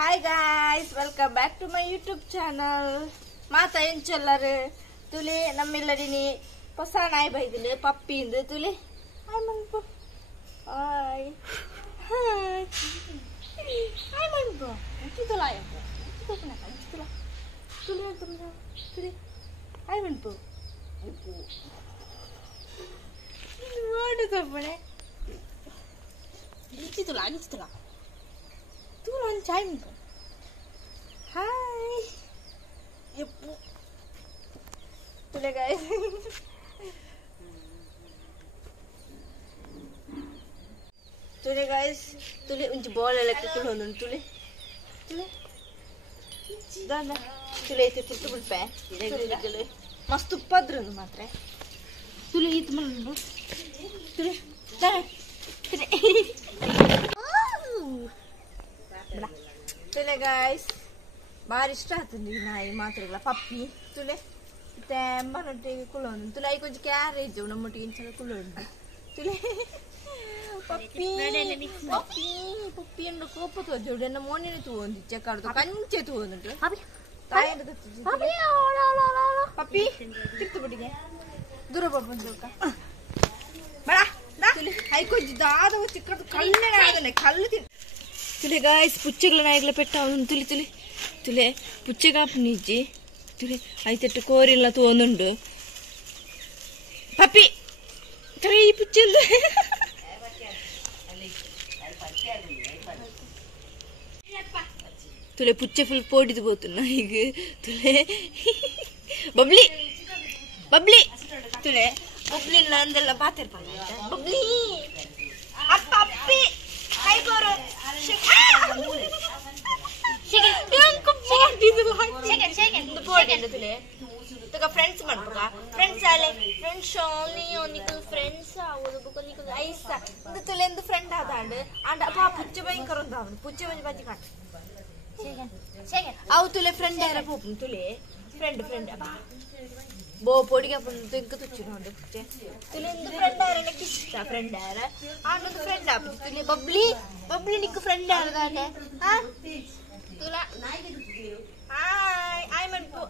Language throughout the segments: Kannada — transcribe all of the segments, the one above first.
Hi guys, welcome back to my YouTube channel. Mata enchellare tuli nammelladini posa nai baidile puppy indu tuli. Hi manpo. Hi. Hi. Hi manpo. Kitula yapo. Kitula na kitula. Tuli antumna. Tuli. Hi manpo. Ipu. What is happening? Kitula. Turun time. Hi. Yep. Tule guys. Tule guys. Tule unji ball like tulun tule. Tule. Dana. Tule itu tule pe. Tule. Mastu padrun matre. Tule itu malu. Tule. Dana. Tule. Tule guys, baru start ni naik matre la puppy. Tule, temba nanti kulon. Tule aku je carriage je, nama mungkin cara kulon. Tule, puppy yang nak apa tu? Jadi nama mana ni tu? Cakap tu kan cakap tu nanti. Tanya tu. Puppy, kita berdua. Dulu berapa jauh? Mana? Dah. Aku je dah tu cakap tu kalle ada ni kalle tu. Tule guys, puccegla naigla petavunu tule puccega apniji tule aitettu korilla thonundu papi tule puccel tule pucce full podidu potunna hige tule bubbly tule bubbly nandella paatirpalla bubbly appi hai goro friends manpuka friends ale friends only onikku friends avulu buku nikku aisa indu tule endu friend adande and appa pucche bayinkaram davunu pucche vanji baji kat avu tule friend era popum tule friend appa bo podiga pundu enka tuchinodu pucche tule endu friend era nekista friend era and endu friend appu tule bubbly nikku friend era dane ha tula hi I'm in po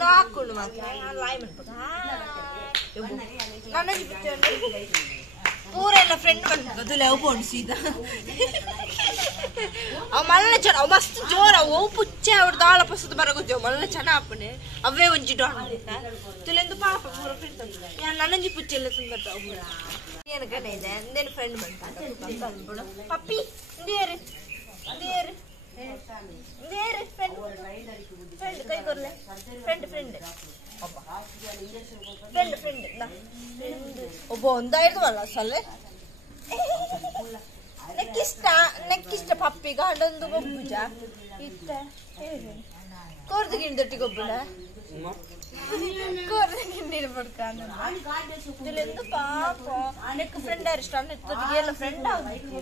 dakulu matra I'm in po nana jipitende pura ella friend bantu tule upon sida aw malla chana aw mast jora o pucche avadu daala pasadu baragojo malla chana apne avve onji don tule endu papa pura friend ya nananji pucche ella sundarta ena kane ide enden friend banta papi ndere friend kai korle friend na obo onda irdu wala salle next puppy ga andondu gobbuja itta kordu gindotti gobbula kordu gindir padkana dilendu paapa nek friend are stand ittoti gela friend avudi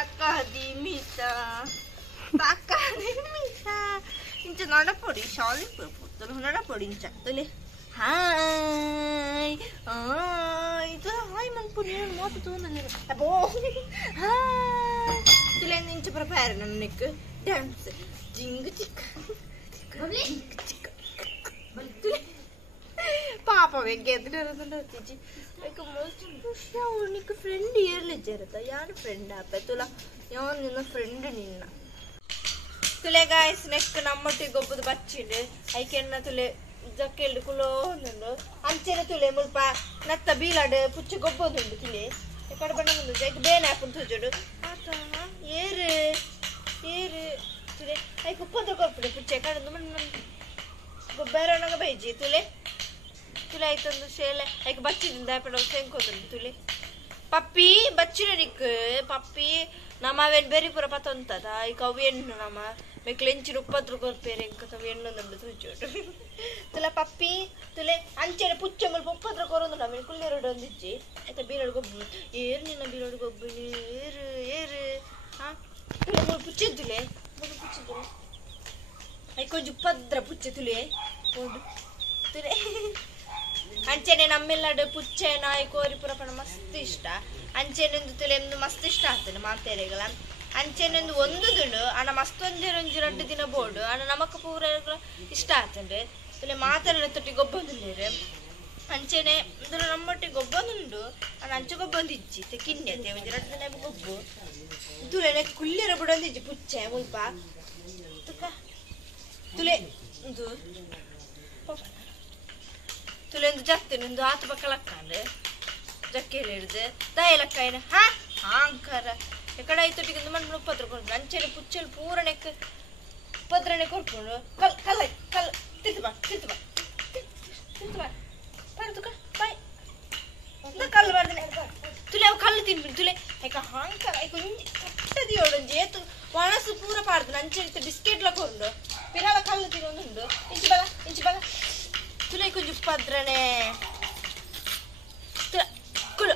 takka dimita inca nada podi shawli putulu nada podi inca tule hi itu hi man podi mau tu nani abo hi tule inca prepare nanik dance jing tik tule papa vegge edurundu tiji ek most pushya unik friend yearle jerata yaar friend ape tula yaar ninna friend ninna tule guys next nammoti gobbudu bachinde aikenna tule jakkeldu kulo nundu anchene tule mulpa natta bilade pucche gobbodu tule ekade banandu jek bena apun tujodu ata ere tule ai kuppodu gobbudu pucche ekade man gobbera nanga beji tule aitondu shele ai bachidinda apadu senkodu tule puppy bachine nik puppy nama ven beri pura patontada I kawen nama me clench rupatru korpere enka tawennu nandu tujodu tula puppy tule anchere puccemul puppatru korondu nama kullerodu ondichi eta birodu gobbu nina birodu gobbu ere ha tule mul pucce tule ai konju padra pucce tule podu tule ಅಂಚೆನೆ ನಮ್ಮೆಲ್ಲಡೆ ಪುಚ್ಚೆ ನಾಯಿ ಕೋರಿ ಪುರ ಪಣ ಮಸ್ತ್ ಇಷ್ಟ ಅಂಚೆನೆಂದು ತಲೆ ಮಸ್ತ್ ಇಷ್ಟ ಆಗ್ತದೆ ಮಾತೆರೆಗಳ ಅಂಚೆನೆ ಒಂದು ದುಂಡು ಅಣ್ಣ ಮಸ್ತ್ ಒಂಜಿ 2 ದಿನ ಬೋರ್ಡು ಅಣ್ಣ ನಮಕ್ ಪೂರ ಇಷ್ಟ ಆತಂಡ್ರೆ ತುಲೆ ಮಾತಾಡ ತೊಟ್ಟಿ ಗೊಬ್ಬೊಂದುಂಡೇರೆ ಅಂಚೆನೆ ಅಂದ್ರೆ ನಮ್ಮೊಟ್ಟಿಗೆ ಗೊಬ್ಬೊಂದುಂಡು ಅಣ್ಣ ಅಂಚೆ ಗೊಬ್ಬೊಂದಿಜ್ಜಿ ಕಿನ್ಯತೆ ಒಂಜಿ 2 ದಿನ ಗೊಬ್ಬು ತುಲೆ ಕುಲ್ಲಿರ ಬಿಡೊಂದಿಜ್ಜಿ ಪುಚ್ಚೆ ಮುಲ್ಪ ತುಕ ತುಲೆ ಒಂದು ತುಲೆ ಒಂದು ಜತ್ತಿನ ಒಂದು ಆತು ಪಕ್ಕಲಕ್ಕಂಡ್ರೆ ಜಕ್ಕೇಲಿ ಹಿಡ್ದು ದಯಲಕ್ಕಾಯಿನ ಹಾಂಕಾರ ಎಕಡೆ ಐತೊಟ್ಟಿಗೆ ಒಂದು ಮಣ್ಣು ಉಪ್ಪತ್ರ ಅಂಚೆನೆ ಪುಚ್ಚಲ್ಲಿ ಪೂರಣೆಕ್ ಉಪದ್ರನೆ ಕೊಡ್ಕೊಂಡು ಕಲ್ಲ ತಿಂತು ಬಾ ಬಾಯ್ ಕಲ್ಲು ಬರ್ದೇನೆ ತುಲೆ ಅವು ಕಲ್ಲು ತಿನ್ಬಿಡಿ ತುಲೆ ಯಾಕ ಹಾಂಕಾರ ಕಟ್ಟದಿ ಒಳಂಜಿ ಏತು ಒಣಸು ಪೂರ ಪಾಡ್ದು ಅಂಚೆ ಬಿಸ್ಕೆಟ್ಲ ಕೊಂಡು ಪಿರಾಲ ಕಲ್ಲು ತಿನ್ನೊಂದುಂಡು ಇಂಚಿ ಬಲ ತುಲೆ ಕೊಂಚ ಉಪ್ಪದ್ರನೆ ಕುಳು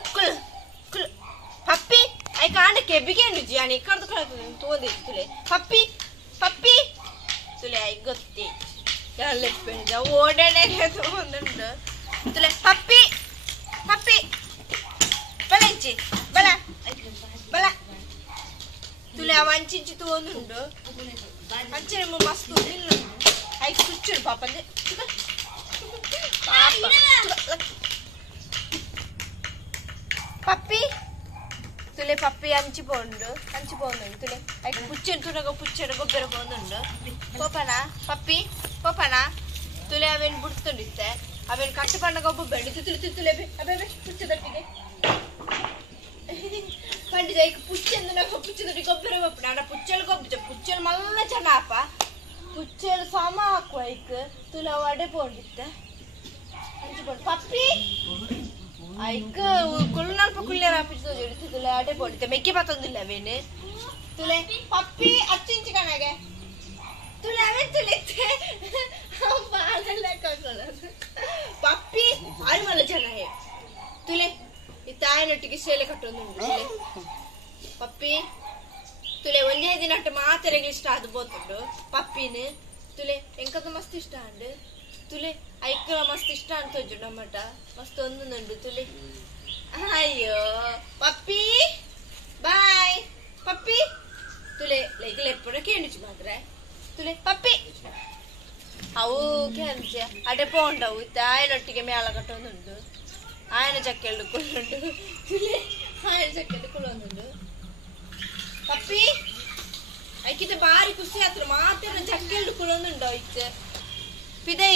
ಪಪ್ಪಿ ಐಕ ಆಂಡ ಕೆಬ್ಬಿಗೆ ಉಂಡು ಅಣ್ಣ ಇಕ್ಕಡ್ದು ಕಳ್ತದೆ ತೋಂದಿತ್ತು ತುಲೆ ಪಪ್ಪಿ ತುಲೆ ಐ ಗೊತ್ತಿ ಕಲ್ಲೆಪ್ಪಿಂದ ಓಡಾಡೇ ತಗೊಂಡುಂಡು ತುಲೆ ಪಪ್ಪಿ ಬಲಂಚಿ ಬಲ ತುಲೆ ಅವ ಅಂಚಿಂಚಿ ತಗೊಂಡುಂಡು ಅಂಚೆ ಮಸ್ತ್ ನಿಲ್ಲು ಐಕ ಸುಚ್ಚುಡು ಪಾಪಂದೆ ಪಪ್ಪಿ ತುಲೆ ಪಪ್ಪಿ ಅಂಚಿ ಪೋಂಡು ತುಲೆ ಐಕ ಪುಚ್ಚೆಡು ಗೊಬ್ಬರ ಪೋಂದುಂಡು ಪಪ್ಪನ ತುಲೆ ಅವೇನು ಬಿಡ್ತುಂಡಿತ್ತೆ ಅವೇನು ಕಟ್ಟು ಪಣ್ಣ ಗೊಬ್ಬ ಬೆಂಡು ತುಲೆ ಅಬೇ ಪುಚ್ಚದೊಟ್ಟಿಗೆ ಖಂಡಿತ ಈಗ ಪುಚ್ಚದೊಟ್ಟಿಗೆ ಗೊಬ್ಬರ ಗೊಬ್ಬರ ಅಣ್ಣ ಪುಚ್ಚಲ್ ಮಲ್ಲ ಚೆನ್ನಾಪ ಪುಚ್ಚಲ್ ಸಮ ಹಾಕುವ ಐಕ್ ತುಲೆ ವಡೆ ಪೋಂಡಿತ್ತೆ ಅಂಚಿ ಪೋಂಡು ಪಪ್ಪಿ ಐಕ ಕುಳ್ಳಲ್ಪ ಕುಳ್ಳಿಯರ ಹಾಪಿದ್ದು ಜೊಡಿತು ತುಲೆ ಅಡೆ ಪೋಡಿತೆ ಮೆಕ್ಕೆ ಪತ್ತೊಂದಿಲ್ಲ ಅವೇನು ತುಲೆ ಪಪ್ಪಿ ಅಚ್ಚಿಂಚಿ ಕಣಗೆ ತುಲೆ ಅವೇ ತುಳಿತೆ ಬಾಳೆಲ್ಲ ಕಾಕೊಳ್ಳೋದು ಪಪ್ಪಿ ಅರಿಮಲ್ಲ ಚೆನ್ನಾಗಿ ತುಲೆ ಈ ತಾಯಿನೊಟ್ಟಿಗೆ ಸೇಲೆ ಕಟ್ಟೊಂದುಂಟು ತುಲೆ ಪಪ್ಪಿ ತುಲೆ ಒಂದೇ ದಿನ ಅಟ್ಟು ಮಾತೆರೆಗೆ ಇಷ್ಟ ಅದು ಬೋತುಂಡು ಪಪ್ಪಿನ ತುಲೆ ಎಂಕದ ಮಸ್ತ್ ಇಷ್ಟ ಅಂಡು ತುಲೆ ಐಕ್ಕಲ ಮಸ್ತ್ ಇಷ್ಟ ಅಂತೋಜು ನಮ್ಮಟ ಮಸ್ತ್ ಒಂದು ನಂಡು ತುಲೆ ಅಯ್ಯೋ ಪಪ್ಪಿ ಬಾಯ್ ಪಪ್ಪಿ ತುಲೆ ಲೈಕ್ ಲೆಪ್ಪಡ ಕೇಳಿಚು ಮಾತ್ರ ತುಲೆ ಪಪ್ಪಿ ಅವು ಕೆಂಚ ಅಡೆ ಪೋಂಡವು ಆಯನೊಟ್ಟಿಗೆ ಮೇಳ ಕಟ್ಟೊಂದುಂಡು ಆಯನ ಚಕ್ಕೆಲ್ಡು ಕುಳ್ಳುಂಡು ತುಲೆ ಆಯನ ಚಕ್ಕೆಲ್ಡು ಕುಳ್ಳೊಂದುಂಡು ಪಪ್ಪಿ ಐಕಿತ ಬಾರಿ ಖುಷಿ ಆತ್ರ ಮಾತ್ರ ಚಕ್ಕೆಲ್ಡು ಕುಳ್ಳೊಂದುಂಡು ಐಕ್ ಪಿದೆ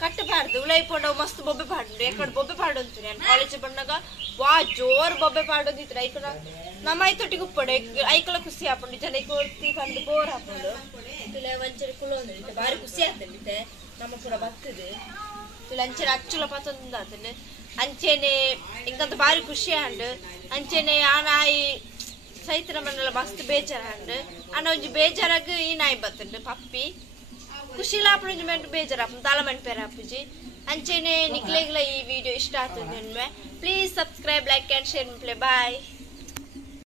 ಕಟ್ಟಬಾರ್ದು ಉಳೈ ಪೋಂಡ ಮಸ್ತ್ ಬೊಬ್ಬೆ ಪಾಡು ಎಕಡೆ ಬೊಬ್ಬೆ ಪಾಡು ಅಂತೀನಿ ನಾನು ಕಾಲೇಜ್ ಬಂದಾಗ ವಾ ಜೋರ್ ಬೊಬ್ಬೆ ಪಾಡೋದಿತ್ರ ಐಕಲ ನಮ್ಮ ಐತೊಟ್ಟಿಗೆ ಉಪ್ಪಡೆ ಐಕಲ ಖುಷಿ ಹಾಕೊಂಡು ಜನ ಕೊಡ್ತಿ ಕಂಡು ಬೋರ್ ಹಾಕೊಂಡು ತುಲೆ ಒಂಚರಿ ಕುಳೊಂದಿತ್ತೆ ಬಾರಿ ಖುಷಿ ಆಗ್ತದೆ ನಮ್ಮ ಪೂರ ಬರ್ತದೆ ತುಲೆ ಅಂಚೆನೆ ಅಚ್ಚುಲ ಪತ್ತೊಂದು ಆತನೆ ಅಂಚೆನೆ ಇಂಕಂತ ಬಾರಿ ಖುಷಿ ಹಾಂಡು ಅಂಚೆನೆ ಆ ನಾಯಿ ಚೈತ್ರ ಮನೆಲ್ಲ ಮಸ್ತ್ ಬೇಜಾರ ಹಾಂಡು ಅಣ್ಣ ಒಂಜಿ ಬೇಜಾರಾಗ ಈ ನಾಯಿ ಬತ್ತಂಡು ಪಪ್ಪಿ ಖುಷಿಲ ಆಪುಜಿ ಮೆಂಟ್ ಬೇಜಾರಾಪು ತಾಲ ಮೆಂಟ್ ಪೇರ ಆಪುಜಿ ಅಂಚೆನೆ ನಿಕ್ಲೆಗ್ಲ ಈ ವಿಡಿಯೋ ಇಷ್ಟ ಆಗ್ತದೆ please subscribe like and share play bye.